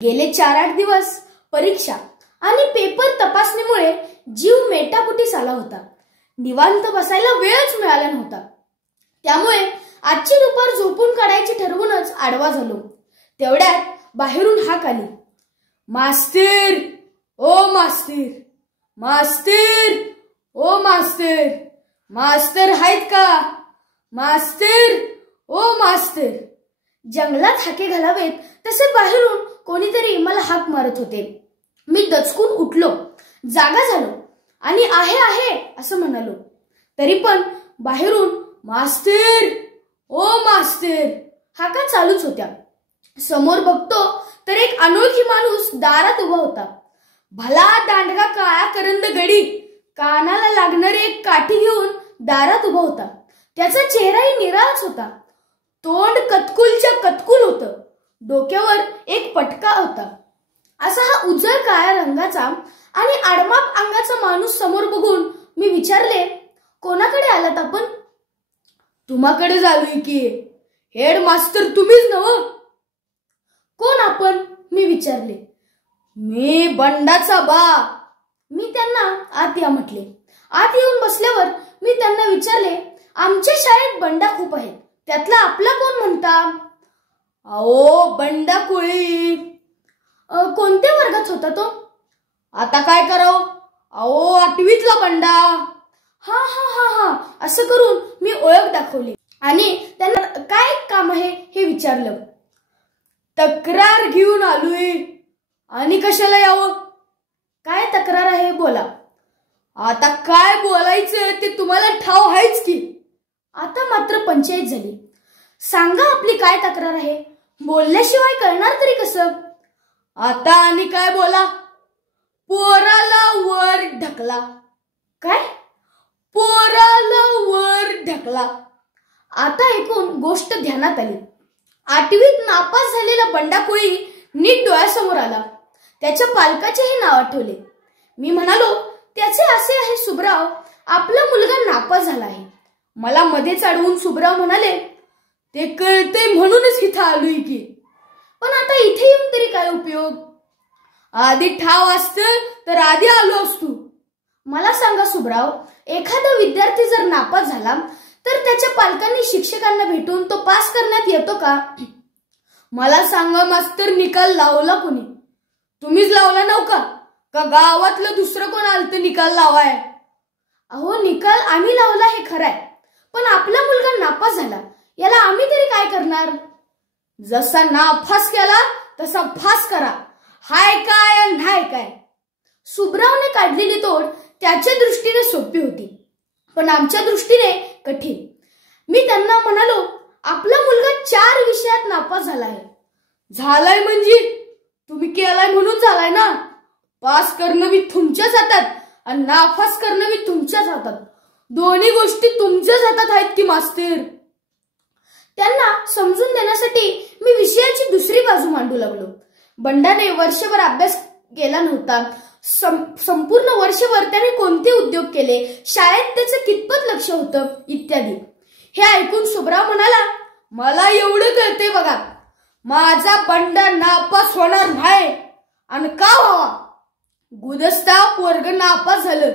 गेले 4-8 दिवस परीक्षा आणि पेपर तपासणीमुळे जीव मेटाकुटीस आला होता. निवांत बसायला वेळच मिळाला नव्हता. त्यामुळे आजची दुपार झोपून काढायची ठरवूनच आडवा झालो. तेवढ्यात बाहेरून हाक आली, मास्तर, ओ मास्तर, मास्तर, ओ मास्तर, मास्तर आहेत का? मास्तर, ओ मास्तर. जंगलात हाके घालावेत तसे बाहेरून कोणीतरी मला हाक मारत होते. मी दचकून उठलो, जागा झालो आणि आहे आहे असं म्हणालो. तरी पण बाहेरून मास्तर, ओ मास्तर हाका चालूच होत्या. समोर बघतो तर एक अनोळखी माणूस दारात उभा होता. भला दांडगा काळा करंद गडी, कानाला लागणारी एक काठी घेऊन दारात उभा होता. त्याचा चेहराही निराळच होता. तोंड कतकुलच्या कतकुल होतं. डोक्यावर एक पटका होता. असा हा उजळ काळ्या रंगाचा आणि आडमाप अंगाचा माणूस समोर बघून मी विचारले, कोणाकडे आलात आपण? तुम्हाकडे आलोय की. हेड मास्तर तुम्हीच नव्ह? कोण आपण? मी विचारले. मी बंडाचा बा. मी त्यांना आत या म्हटले. आत येऊन बसल्यावर मी त्यांना विचारले, आमच्या शाळेत बंडा खूप आहेत, त्यातला आपला कोण म्हणता? अहो बंडा कोळी. कोणत्या वर्गात होता तो? आता काय करावं? अहो 8वीतला बंडा. हा हा हा हा असं करून मी ओळख दाखवली आणि त्यांना काय काम आहे हे विचारलं. तक्रार घेऊन आलोय. आणि कशाला यावं? काय तक्रार आहे बोला. आता काय बोलायचं ते तुम्हाला ठाव आहेच की. आता मात्र पंचायत झाली. सांगा आपली काय तक्रार आहे. बोलल्याशिवाय कळणार तरी कसं? आता आणि काय बोला. पोराला वर ढकला. काय? पोराला वर ढकला. आता ऐकून गोष्ट ध्यानात आली. 8वीत नापास झालेला बंडा कोळी नीट डोळ्यासमोर आला. त्याच्या पालकाचेही नाव आठवले. मी म्हणालो, त्याचे असे आहे सुब्राव, आपला मुलगा नापास झाला आहे. मला मध्येच अडवून सुब्राव म्हणाले, ते कळते म्हणूनच इथं आलोय की. पण आता इथे येऊन तरी काय उपयोग? आधी ठाव असतं तर आधी आलो असतो. मला सांगा सुब्राव, एखादा विद्यार्थी जर नापास झाला तर त्याच्या पालकांनी शिक्षकांना भेटून तो पास करण्यात येतो का? मला सांगा मास्तर, निकाल लावला कोणी? तुम्हीच लावला नव्हता का गावातलं दुसरं कोण आलतं निकाल लावाय? अहो निकाल आम्ही लावला हे खरंय, पण आपला मुलगा नापास झाला, याला आम्ही तरी काय करणार? जसा नापास केला तसा फास करा. हाय काय आणि नाही काय. सुब्रावने काढलेली तोड त्याच्या दृष्टीने सोपी होती, पण आमच्या दृष्टीने कठीण. मी त्यांना म्हणालो, आपला मुलगा 4 विषयात नापास झाला आहे. झालाय म्हणजे तुम्ही केलाय म्हणून झालाय ना. पास करणं मी तुमच्याच हातात आणि नापास करणं मी तुमच्याच हातात. दोन्ही गोष्टी तुमच्याच हातात आहेत की मास्तर. त्यांना समजून देण्यासाठी मी विषयाची दुसरी बाजू मांडू लागलो. बंडाने वर्षभर अभ्यास केला नव्हता. संपूर्ण वर्षभर त्याने कोणते उद्योग केले, शाळेत त्याचं कितपत लक्ष होतं इत्यादी. हे ऐकून सुब्राव म्हणाला, मला एवढं कळते बघा, माझा बंडा नापास होणार नाही. आणि का व्हावा? गुदस्ता पोरग नापास झालं,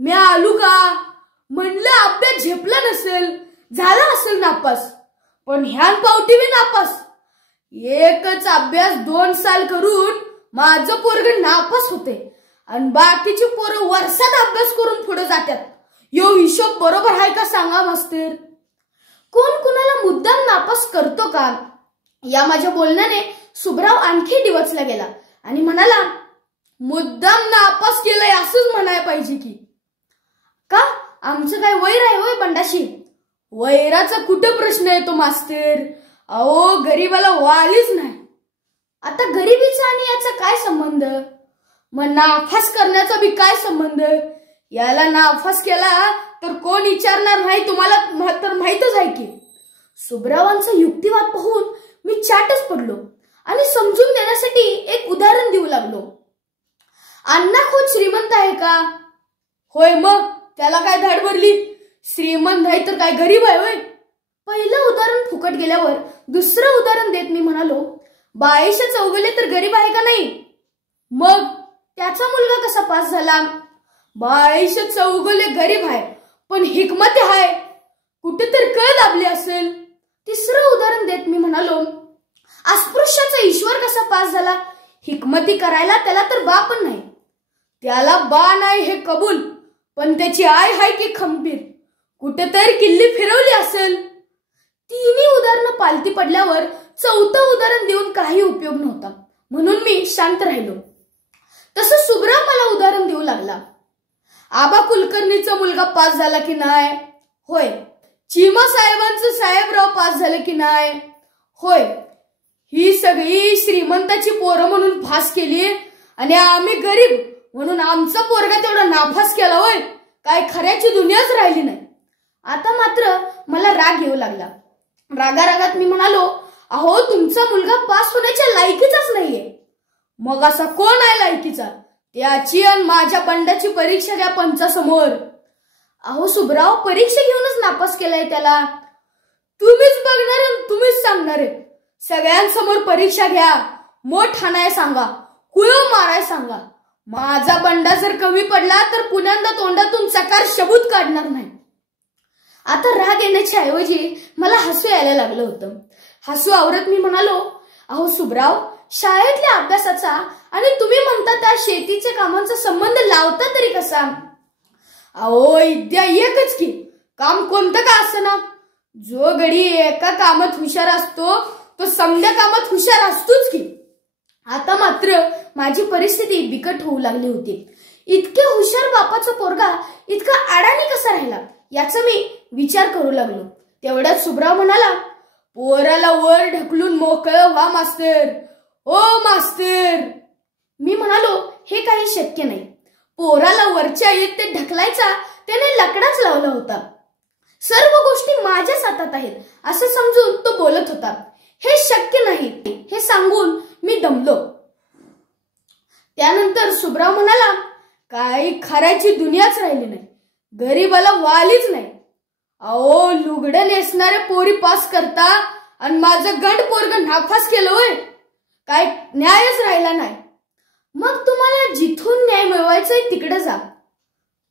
मी आलू का? म्हणलं अभ्यास झेपला नसेल, झाला असेल नापास, पण ह्यान पावटी मी नापास. एकच अभ्यास 2 साल करून माझं पोरग नापास होते आणि बाकीची पोरं वर्षात अभ्यास करून पुढे जातात. यो हिशोब बरोबर आहे का सांगा मास्तर? कोण कुणाला मुद्दाम नापास करतो का? या माझ्या बोलण्याने सुब्राव आणखी डिवचला गेला आणि म्हणाला, मुद्दाम नापास केलंय असंच म्हणायला पाहिजे की. का? आमचं काय वैर आहे होय बंडाशी? वैराचा कुठं प्रश्न येतो मास्तर? अहो गरीबाला वालीच नाही. आता गरिबीचा आणि याचा काय संबंध? मग नापास करण्याचा बी काय संबंध? याला नापास केला तर कोण विचारणार नाही तुम्हाला तर माहीतच आहे की. सुब्रावांचा युक्तिवाद पाहून मी चाटच पडलो आणि समजून देण्यासाठी एक उदाहरण देऊ लागलो. अण्णा खोत श्रीमंत आहे का? होय. मग त्याला काय धाड भरली? श्रीमंत आहे तर काय गरीब आहे होय? पहिलं उदाहरण फुकट गेल्यावर दुसरं उदाहरण देत मी म्हणालो, बाईशा चौगुले तर गरीब आहे का नाही? मग त्याचा मुलगा कसा पास झाला? बाईशा चौगुले गरीब आहे पण हिकमती आहे, कुठेतरी कळ दाबली असेल. तिसरं उदाहरण देत मी म्हणालो, अस्पृश्याचा ईश्वर कसा पास झाला? हिकमती करायला त्याला तर बा पण नाही. त्याला बा नाही हे कबूल, पण त्याची आई आहे की खंबीर, कुठेतरी किल्ली फिरवली असेल. तिन्ही उदाहरणं पालती पडल्यावर चौथं उदाहरण देऊन काही उपयोग नव्हता, म्हणून मी शांत राहिलो. तसं सुब्राव मला उदाहरण देऊ लागला. आबा कुलकर्णीचा मुलगा पास झाला की नाही? होय. चिमा साहेबांचं साहेबराव पास झाले की नाही? होय. ही सगळी श्रीमंताची पोरं म्हणून पास केली आणि आम्ही गरीब म्हणून आमचा पोरगा तेवढा नापास केला. होय, काय खऱ्याची दुनियाच राहिली नाही. आता मात्र मला राग येऊ लागला. रागारागात मी म्हणालो, अहो तुमचा मुलगा पास होण्याच्या लायकीचाच नाहीये. मग असा कोण आहे लायकीचा? त्याची आणि माझ्या बंडाची परीक्षा द्या पंचासमोर. अहो सुब्राव, परीक्षा घेऊनच नापास केलाय त्याला. तुम्हीच बघणार आणि तुम्हीच सांगणार आहे. सगळ्यांसमोर परीक्षा घ्या, मोठ ठाणाय सांगा, कुळो माराय सांगा. माझा बंडा जर कमी पडला तर पुण्यांदा तोंडातून चकार शब्द काढणार नाही. आता राग येण्याच्या ऐवजी मला हसू यायला लागलं होतं. हसू आवरत मी म्हणालो, अहो सुब्राव, शाळेतल्या अभ्यासाचा आणि तुम्ही म्हणता त्या शेतीच्या कामांचा संबंध लावता तरी कसा? अहो इद्या एकच की, काम कोणतं का असना. जो गडी एका कामात हुशार असतो तो समध्या कामात हुशार असतोच की. आता मात्र माझी परिस्थिती बिकट होऊ लागली होती. इतके हुशार बापाचा पोरगा इतका अडाणी कसा राहिला याचा मी विचार करू लागलो. तेवढ्यात सुब्राव म्हणाला, पोराला वर ढकलून मोकळं व्हा मास्तर. ओ मास्तर. मी म्हणालो, हे काही शक्य नाही. पोराला वरच्या येत ते ढकलायचा त्याने लकडाच लावला होता. सर्व गोष्टी माझ्याच हातात आहेत असं समजून तो बोलत होता. हे शक्य नाही हे सांगून मी दमलो. त्यानंतर सुब्राव म्हणाला, काही खऱ्याची दुनियाच राहिली नाही, गरीबाला वालीच नाही. अहो लुगडं नेसणारे पोरी पास करता आणि माझं गंड पोरग नापास केलं. होय, काय न्यायच राहिला नाही. मग तुम्हाला जिथून न्याय मिळवायचाय तिकडे जा.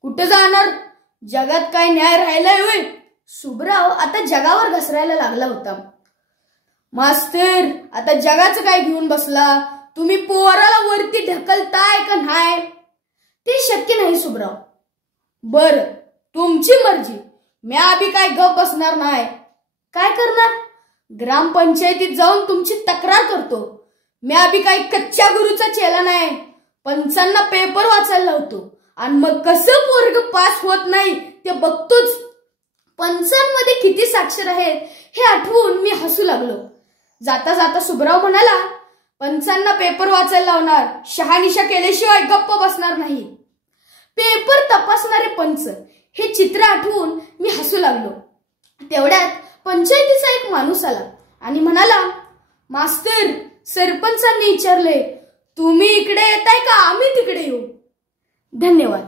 कुठे जाणार? जगात काय न्याय राहिलाय? होय. सुब्राव आता जगावर घसरायला लागला होता. मास्तर, आता जगाचं काय घेऊन बसला? तुम्ही पोराला वरती ढकलताय का नाही? ते शक्य नाही सुब्राव. बर, तुमची मर्जी. मी आधी काय गप बसणार नाही. काय करणार? ग्रामपंचायतीत जाऊन तुमची तक्रार करतो. मी आधी काही कच्च्या गुरुचा चेला नाही. पंचांना पेपर वाचायला लावतो आणि मग कसं पोरग पास होत नाही ते बघतोच. पंचांमध्ये किती साक्षर आहेत हे आठवून मी हसू लागलो. जाता जाता सुब्राव म्हणाला, पंचांना पेपर वाचायला लावणार, शहानिशा केल्याशिवाय गप्प बसणार नाही. पेपर तपासणारे पंच हे चित्र आठवून मी हसू लागलो. तेवढ्यात पंचायतीचा एक माणूस आला आणि म्हणाला, मास्तर, सरपंचांनी विचारले, तुम्ही इकडे येताय का आम्ही तिकडे येऊ? धन्यवाद.